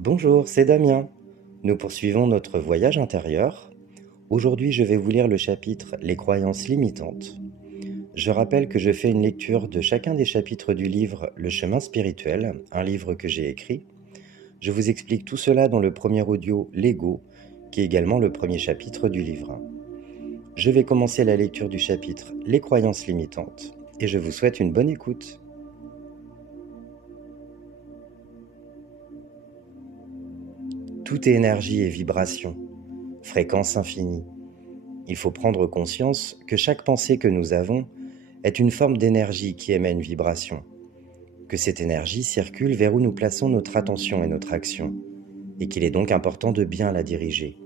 Bonjour, c'est Damien. Nous poursuivons notre voyage intérieur. Aujourd'hui, je vais vous lire le chapitre Les croyances limitantes. Je rappelle que je fais une lecture de chacun des chapitres du livre Le chemin spirituel, un livre que j'ai écrit. Je vous explique tout cela dans le premier audio L'ego, qui est également le premier chapitre du livre. Je vais commencer la lecture du chapitre Les croyances limitantes et je vous souhaite une bonne écoute. Tout est énergie et vibration, fréquence infinie. Il faut prendre conscience que chaque pensée que nous avons est une forme d'énergie qui émet une vibration, que cette énergie circule vers où nous plaçons notre attention et notre action, et qu'il est donc important de bien la diriger.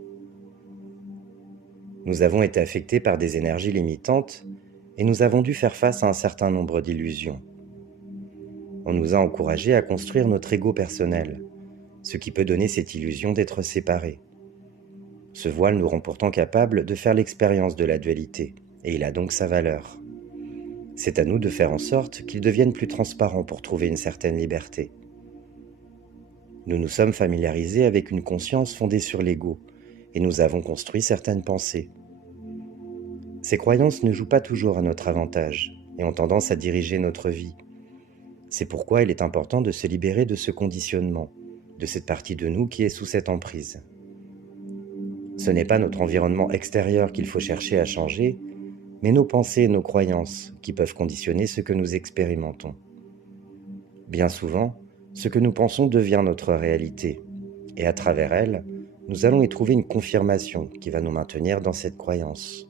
Nous avons été affectés par des énergies limitantes et nous avons dû faire face à un certain nombre d'illusions. On nous a encouragés à construire notre ego personnel, ce qui peut donner cette illusion d'être séparés. Ce voile nous rend pourtant capables de faire l'expérience de la dualité, et il a donc sa valeur. C'est à nous de faire en sorte qu'il devienne plus transparent pour trouver une certaine liberté. Nous nous sommes familiarisés avec une conscience fondée sur l'ego, et nous avons construit certaines pensées. Ces croyances ne jouent pas toujours à notre avantage, et ont tendance à diriger notre vie. C'est pourquoi il est important de se libérer de ce conditionnement, de cette partie de nous qui est sous cette emprise. Ce n'est pas notre environnement extérieur qu'il faut chercher à changer, mais nos pensées et nos croyances qui peuvent conditionner ce que nous expérimentons. Bien souvent, ce que nous pensons devient notre réalité, et à travers elle, nous allons y trouver une confirmation qui va nous maintenir dans cette croyance.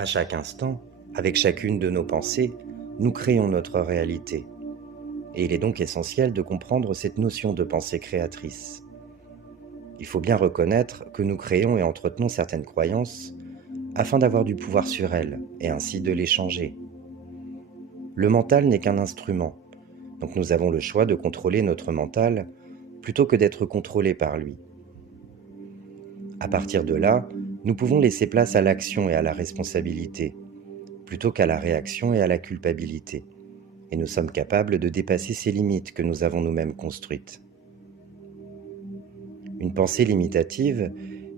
À chaque instant, avec chacune de nos pensées, nous créons notre réalité. Et il est donc essentiel de comprendre cette notion de pensée créatrice. Il faut bien reconnaître que nous créons et entretenons certaines croyances afin d'avoir du pouvoir sur elles et ainsi de les changer. Le mental n'est qu'un instrument, donc nous avons le choix de contrôler notre mental plutôt que d'être contrôlés par lui. À partir de là, nous pouvons laisser place à l'action et à la responsabilité, plutôt qu'à la réaction et à la culpabilité, et nous sommes capables de dépasser ces limites que nous avons nous-mêmes construites. Une pensée limitative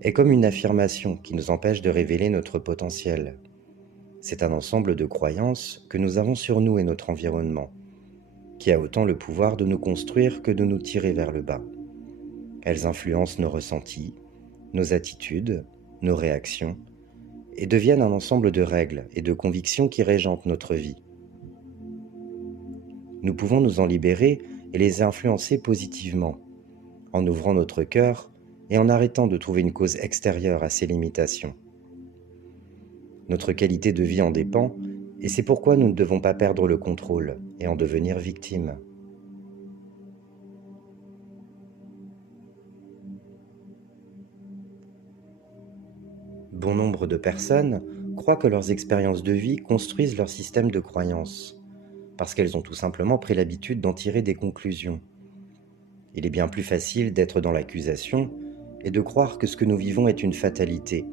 est comme une affirmation qui nous empêche de révéler notre potentiel. C'est un ensemble de croyances que nous avons sur nous et notre environnement, qui a autant le pouvoir de nous construire que de nous tirer vers le bas. Elles influencent nos ressentis, nos attitudes, nos réactions, et deviennent un ensemble de règles et de convictions qui régentent notre vie. Nous pouvons nous en libérer et les influencer positivement, en ouvrant notre cœur et en arrêtant de trouver une cause extérieure à ces limitations. Notre qualité de vie en dépend, et c'est pourquoi nous ne devons pas perdre le contrôle et en devenir victimes. Bon nombre de personnes croient que leurs expériences de vie construisent leur système de croyances, parce qu'elles ont tout simplement pris l'habitude d'en tirer des conclusions. Il est bien plus facile d'être dans l'accusation et de croire que ce que nous vivons est une fatalité,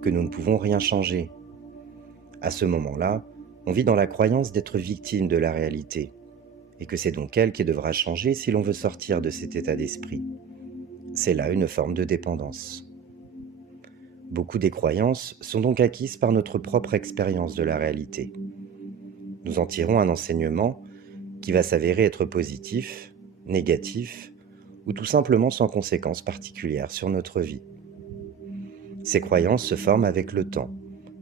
que nous ne pouvons rien changer. À ce moment-là, on vit dans la croyance d'être victime de la réalité, et que c'est donc elle qui devra changer si l'on veut sortir de cet état d'esprit. C'est là une forme de dépendance. Beaucoup des croyances sont donc acquises par notre propre expérience de la réalité. Nous en tirons un enseignement qui va s'avérer être positif, négatif, ou tout simplement sans conséquences particulières sur notre vie. Ces croyances se forment avec le temps,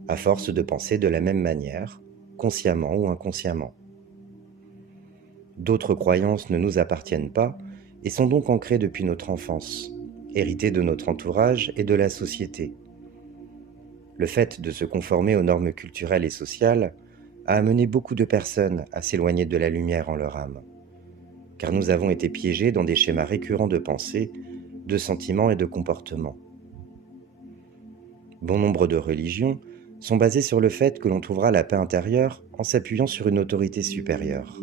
à force de penser de la même manière, consciemment ou inconsciemment. D'autres croyances ne nous appartiennent pas et sont donc ancrées depuis notre enfance, héritées de notre entourage et de la société. Le fait de se conformer aux normes culturelles et sociales a amené beaucoup de personnes à s'éloigner de la lumière en leur âme, car nous avons été piégés dans des schémas récurrents de pensée, de sentiments et de comportements. Bon nombre de religions sont basées sur le fait que l'on trouvera la paix intérieure en s'appuyant sur une autorité supérieure.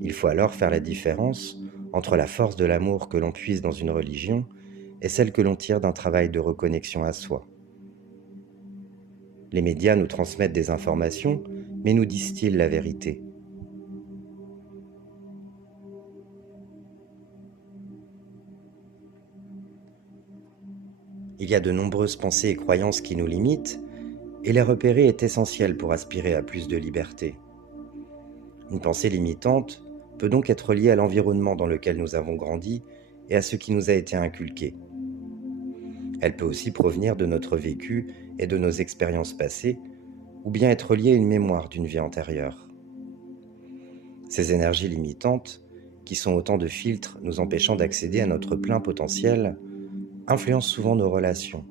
Il faut alors faire la différence entre la force de l'amour que l'on puise dans une religion et celle que l'on tire d'un travail de reconnexion à soi. Les médias nous transmettent des informations, mais nous disent-ils la vérité ? Il y a de nombreuses pensées et croyances qui nous limitent, et les repérer est essentiel pour aspirer à plus de liberté. Une pensée limitante peut donc être liée à l'environnement dans lequel nous avons grandi et à ce qui nous a été inculqué. Elle peut aussi provenir de notre vécu et de nos expériences passées, ou bien être liée à une mémoire d'une vie antérieure. Ces énergies limitantes, qui sont autant de filtres nous empêchant d'accéder à notre plein potentiel, influencent souvent nos relations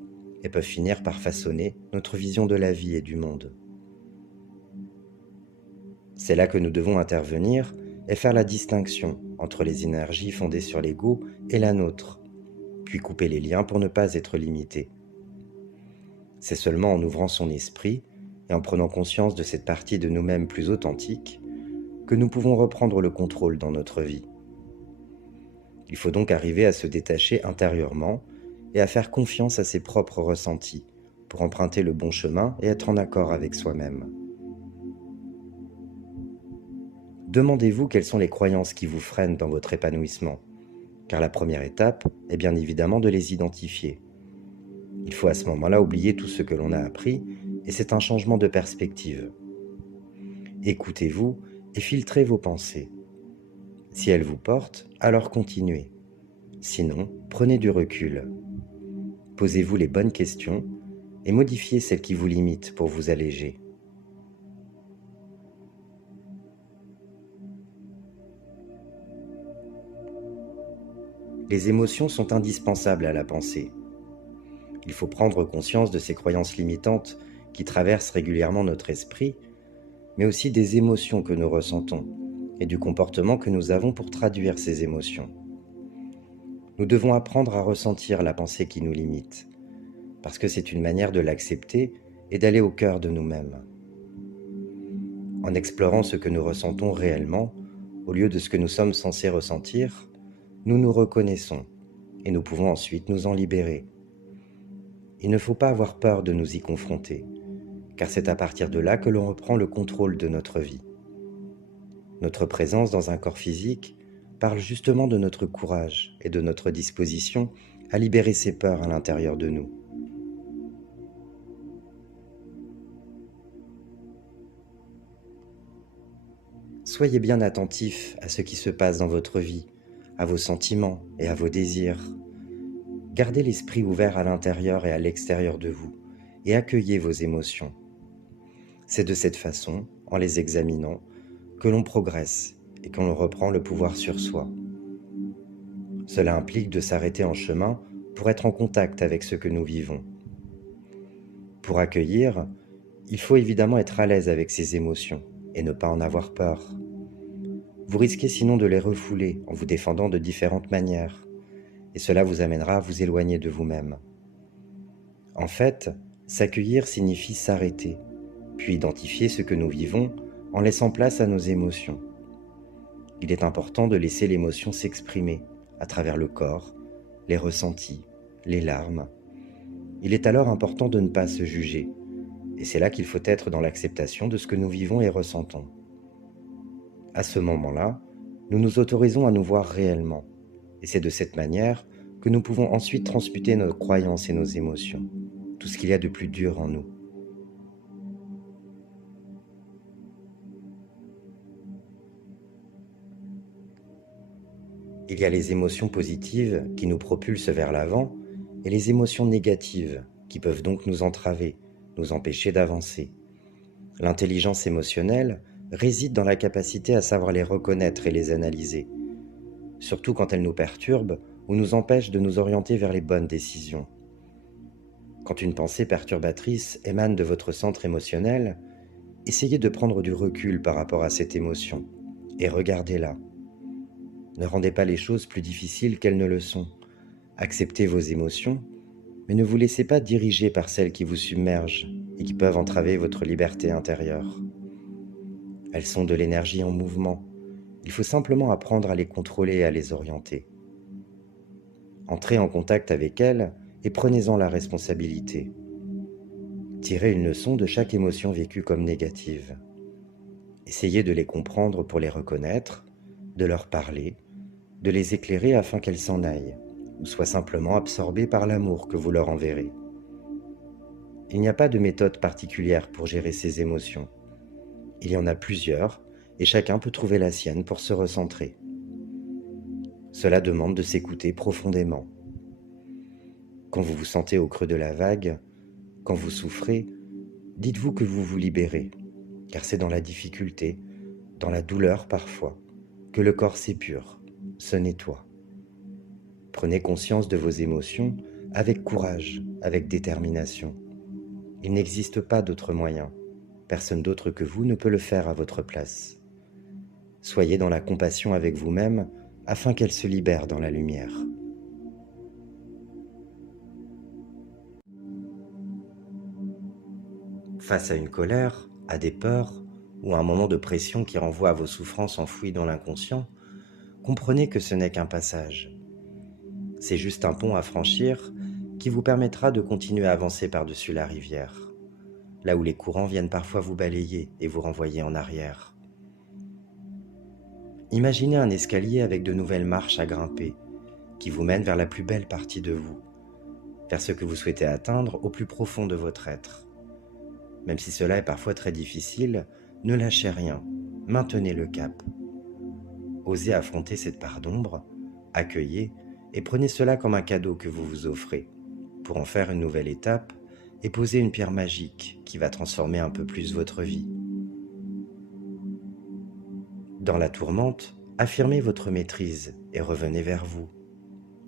et peuvent finir par façonner notre vision de la vie et du monde. C'est là que nous devons intervenir et faire la distinction entre les énergies fondées sur l'ego et la nôtre, puis couper les liens pour ne pas être limité. C'est seulement en ouvrant son esprit et en prenant conscience de cette partie de nous-mêmes plus authentique que nous pouvons reprendre le contrôle dans notre vie. Il faut donc arriver à se détacher intérieurement et à faire confiance à ses propres ressentis pour emprunter le bon chemin et être en accord avec soi-même. Demandez-vous quelles sont les croyances qui vous freinent dans votre épanouissement, car la première étape est bien évidemment de les identifier. Il faut à ce moment-là oublier tout ce que l'on a appris et c'est un changement de perspective. Écoutez-vous et filtrez vos pensées. Si elles vous portent, alors continuez. Sinon, prenez du recul. Posez-vous les bonnes questions et modifiez celles qui vous limitent pour vous alléger. Les émotions sont indispensables à la pensée. Il faut prendre conscience de ces croyances limitantes qui traversent régulièrement notre esprit, mais aussi des émotions que nous ressentons et du comportement que nous avons pour traduire ces émotions. Nous devons apprendre à ressentir la pensée qui nous limite, parce que c'est une manière de l'accepter et d'aller au cœur de nous-mêmes. En explorant ce que nous ressentons réellement, au lieu de ce que nous sommes censés ressentir, nous nous reconnaissons et nous pouvons ensuite nous en libérer. Il ne faut pas avoir peur de nous y confronter, car c'est à partir de là que l'on reprend le contrôle de notre vie. Notre présence dans un corps physique parle justement de notre courage et de notre disposition à libérer ces peurs à l'intérieur de nous. Soyez bien attentifs à ce qui se passe dans votre vie, à vos sentiments et à vos désirs. Gardez l'esprit ouvert à l'intérieur et à l'extérieur de vous et accueillez vos émotions. C'est de cette façon, en les examinant, que l'on progresse et que l'on reprend le pouvoir sur soi. Cela implique de s'arrêter en chemin pour être en contact avec ce que nous vivons. Pour accueillir, il faut évidemment être à l'aise avec ses émotions et ne pas en avoir peur. Vous risquez sinon de les refouler en vous défendant de différentes manières, et cela vous amènera à vous éloigner de vous-même. En fait, s'accueillir signifie s'arrêter, puis identifier ce que nous vivons en laissant place à nos émotions. Il est important de laisser l'émotion s'exprimer à travers le corps, les ressentis, les larmes. Il est alors important de ne pas se juger, et c'est là qu'il faut être dans l'acceptation de ce que nous vivons et ressentons. À ce moment-là, nous nous autorisons à nous voir réellement, et c'est de cette manière que nous pouvons ensuite transmuter nos croyances et nos émotions, tout ce qu'il y a de plus dur en nous. Il y a les émotions positives qui nous propulsent vers l'avant et les émotions négatives qui peuvent donc nous entraver, nous empêcher d'avancer. L'intelligence émotionnelle réside dans la capacité à savoir les reconnaître et les analyser, surtout quand elles nous perturbent ou nous empêchent de nous orienter vers les bonnes décisions. Quand une pensée perturbatrice émane de votre centre émotionnel, essayez de prendre du recul par rapport à cette émotion et regardez-la. Ne rendez pas les choses plus difficiles qu'elles ne le sont. Acceptez vos émotions, mais ne vous laissez pas diriger par celles qui vous submergent et qui peuvent entraver votre liberté intérieure. Elles sont de l'énergie en mouvement. Il faut simplement apprendre à les contrôler et à les orienter. Entrez en contact avec elles et prenez-en la responsabilité. Tirez une leçon de chaque émotion vécue comme négative. Essayez de les comprendre pour les reconnaître, de leur parler, de les éclairer afin qu'elles s'en aillent, ou soient simplement absorbés par l'amour que vous leur enverrez. Il n'y a pas de méthode particulière pour gérer ces émotions. Il y en a plusieurs, et chacun peut trouver la sienne pour se recentrer. Cela demande de s'écouter profondément. Quand vous vous sentez au creux de la vague, quand vous souffrez, dites-vous que vous vous libérez, car c'est dans la difficulté, dans la douleur parfois, que le corps s'épure, se nettoie. Prenez conscience de vos émotions avec courage, avec détermination. Il n'existe pas d'autre moyen. Personne d'autre que vous ne peut le faire à votre place. Soyez dans la compassion avec vous-même afin qu'elle se libère dans la lumière. Face à une colère, à des peurs ou à un moment de pression qui renvoie à vos souffrances enfouies dans l'inconscient, comprenez que ce n'est qu'un passage. C'est juste un pont à franchir qui vous permettra de continuer à avancer par-dessus la rivière, là où les courants viennent parfois vous balayer et vous renvoyer en arrière. Imaginez un escalier avec de nouvelles marches à grimper, qui vous mènent vers la plus belle partie de vous, vers ce que vous souhaitez atteindre au plus profond de votre être. Même si cela est parfois très difficile, ne lâchez rien, maintenez le cap. Osez affronter cette part d'ombre, accueillez et prenez cela comme un cadeau que vous vous offrez, pour en faire une nouvelle étape et poser une pierre magique qui va transformer un peu plus votre vie. Dans la tourmente, affirmez votre maîtrise et revenez vers vous.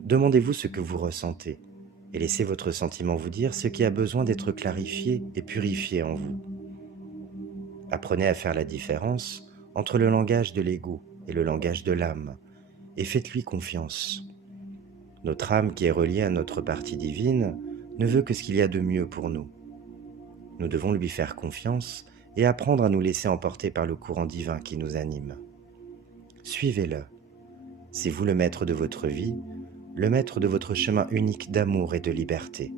Demandez-vous ce que vous ressentez et laissez votre sentiment vous dire ce qui a besoin d'être clarifié et purifié en vous. Apprenez à faire la différence entre le langage de l'ego et le langage de l'âme et faites-lui confiance. Notre âme qui est reliée à notre partie divine ne veut que ce qu'il y a de mieux pour nous. Nous devons lui faire confiance et apprendre à nous laisser emporter par le courant divin qui nous anime. Suivez-le. C'est vous le maître de votre vie, le maître de votre chemin unique d'amour et de liberté.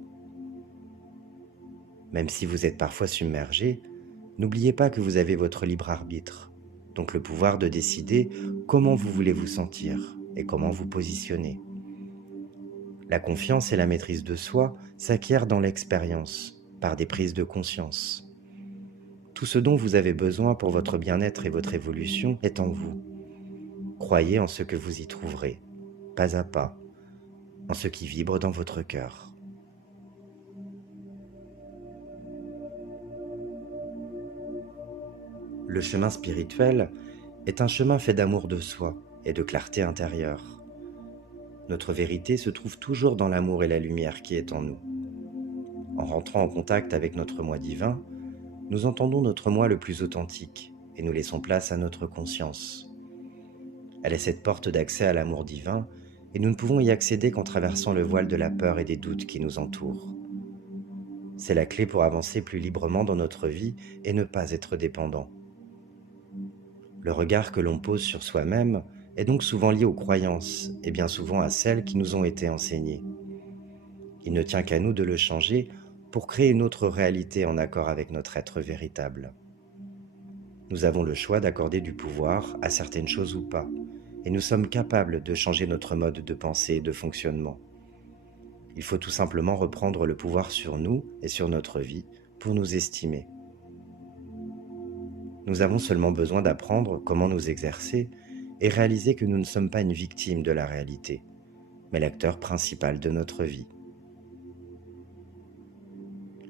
Même si vous êtes parfois submergé, n'oubliez pas que vous avez votre libre arbitre, donc le pouvoir de décider comment vous voulez vous sentir et comment vous positionner. La confiance et la maîtrise de soi s'acquièrent dans l'expérience, par des prises de conscience. Tout ce dont vous avez besoin pour votre bien-être et votre évolution est en vous. Croyez en ce que vous y trouverez, pas à pas, en ce qui vibre dans votre cœur. Le chemin spirituel est un chemin fait d'amour de soi et de clarté intérieure. Notre vérité se trouve toujours dans l'amour et la lumière qui est en nous. En rentrant en contact avec notre moi divin, nous entendons notre moi le plus authentique et nous laissons place à notre conscience. Elle est cette porte d'accès à l'amour divin et nous ne pouvons y accéder qu'en traversant le voile de la peur et des doutes qui nous entourent. C'est la clé pour avancer plus librement dans notre vie et ne pas être dépendant. Le regard que l'on pose sur soi-même est donc souvent lié aux croyances et bien souvent à celles qui nous ont été enseignées. Il ne tient qu'à nous de le changer pour créer une autre réalité en accord avec notre être véritable. Nous avons le choix d'accorder du pouvoir à certaines choses ou pas, et nous sommes capables de changer notre mode de pensée et de fonctionnement. Il faut tout simplement reprendre le pouvoir sur nous et sur notre vie pour nous estimer. Nous avons seulement besoin d'apprendre comment nous exercer et réaliser que nous ne sommes pas une victime de la réalité, mais l'acteur principal de notre vie.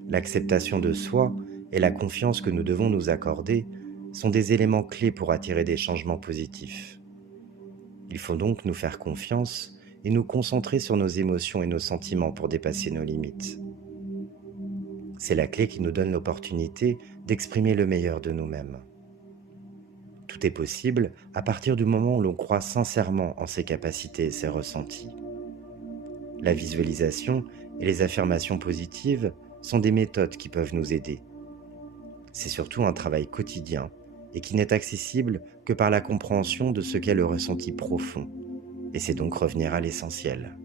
L'acceptation de soi et la confiance que nous devons nous accorder sont des éléments clés pour attirer des changements positifs. Il faut donc nous faire confiance et nous concentrer sur nos émotions et nos sentiments pour dépasser nos limites. C'est la clé qui nous donne l'opportunité d'exprimer le meilleur de nous-mêmes. Tout est possible à partir du moment où l'on croit sincèrement en ses capacités et ses ressentis. La visualisation et les affirmations positives sont des méthodes qui peuvent nous aider. C'est surtout un travail quotidien et qui n'est accessible que par la compréhension de ce qu'est le ressenti profond, et c'est donc revenir à l'essentiel.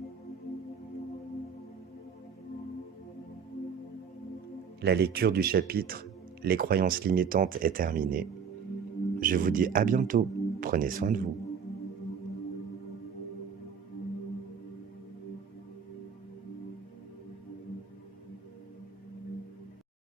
La lecture du chapitre « Les croyances limitantes » est terminée. Je vous dis à bientôt, prenez soin de vous.